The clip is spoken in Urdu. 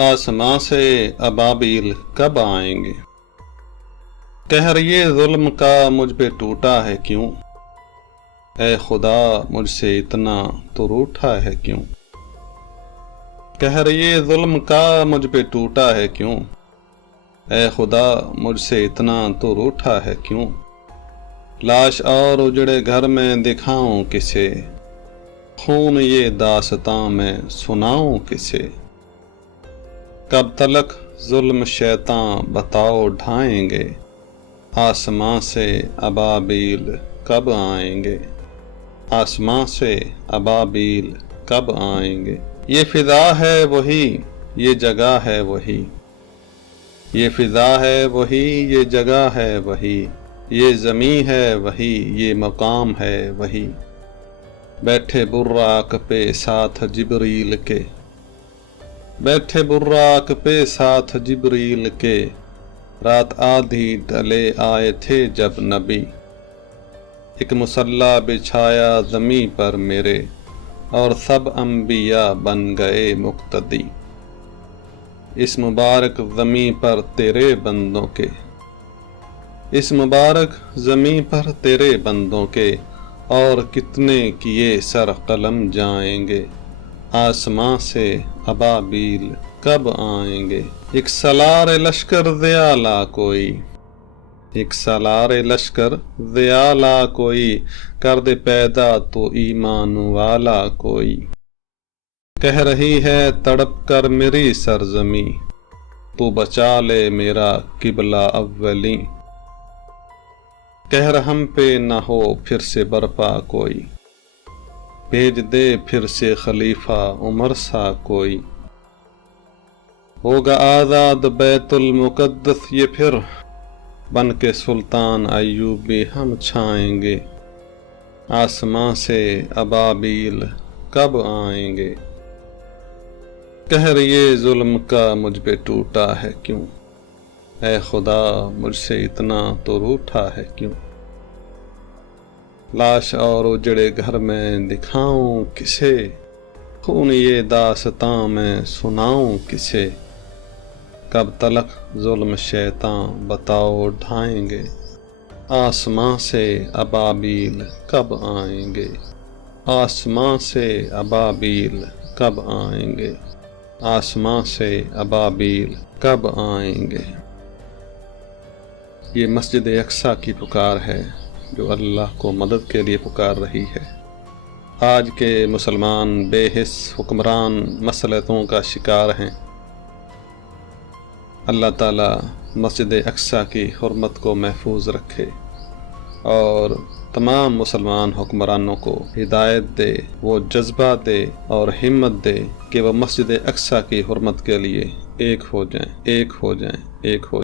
آسماں سے ابابیل کب آئیں گے؟ قہر یہ ظلم کا مجھ پہ ٹوٹا ہے کیوں؟ اے خدا مجھ سے اتنا تو روٹھا ہے کیوں؟ قہر یہ ظلم کا مجھ پہ ٹوٹا ہے کیوں؟ اے خدا مجھ سے اتنا تو روٹھا ہے کیوں؟ لاش اور اجڑے گھر میں دکھاؤں کسے، خون یہ داستاں میں سناؤں کسے؟ کب تلک ظلم شیطاں بتاؤ ڈھائیں گے، آسماں سے ابابیل کب آئیں گے؟ آسماں سے ابابیل کب آئیں گے؟ یہ فضا ہے وہی، یہ جگہ ہے وہی، یہ فضا ہے وہی، یہ جگہ ہے وہی، یہ زمیں ہے وہی، یہ مقام ہے وہی۔ بیٹھے براق پہ ساتھ جبریل کے، بیٹھے براق پہ ساتھ جبریل کے، رات آدھی ڈلے آئے تھے جب نبی۔ ایک مصلی بچھایا زمیں پر میرے، اور سب انبیاء بن گئے مقتدی۔ اس مبارک زمیں پر تیرے بندوں کے، اس مبارک زمیں پر تیرے بندوں کے، اور کتنے کیے سر قلم جائیں گے، آسماں سے ابابیل کب آئیں گے؟ ایک سالار لشکر ضیاء لا کوئی، ایک سالار لشکر ضیاء لا کوئی، کر دے پیدا تو ایمان والا کوئی۔ کہہ رہی ہے تڑپ کر میری سرزمیں، تو بچا لے میرا قبلہ اولی۔ کہہ رحم پہ نہ ہو پھر سے برپا کوئی، بھیج دے پھر سے خلیفہ عمر سا کوئی۔ ہوگا آزاد بیت المقدس یہ پھر، بن کے سلطان ایوب بھی ہم چھائیں گے، آسماں سے ابابیل کب آئیں گے؟ قہر یہ ظلم کا مجھ پہ ٹوٹا ہے کیوں؟ اے خدا مجھ سے اتنا تو روٹھا ہے کیوں؟ لاش اور اجڑے گھر میں دکھاؤں کسے، خون یہ داستاں میں سناؤں کسے؟ کب تلک ظلم شیطاں بتاؤ ڈھائیں گے، آسماں سے ابابیل کب آئیں گے؟ آسماں سے ابابیل کب آئیں گے؟ آسماں سے ابابیل کب آئیں گے؟ یہ مسجد اقصیٰ کی پکار ہے جو اللہ کو مدد کے لیے پکار رہی ہے۔ آج کے مسلمان بے حس حکمران مصلحتوں کا شکار ہیں۔ اللہ تعالیٰ مسجد اقصیٰ کی حرمت کو محفوظ رکھے اور تمام مسلمان حکمرانوں کو ہدایت دے، وہ جذبہ دے اور ہمت دے کہ وہ مسجد اقصیٰ کی حرمت کے لیے ایک ہو جائیں، ایک ہو جائیں، ایک ہو جائیں۔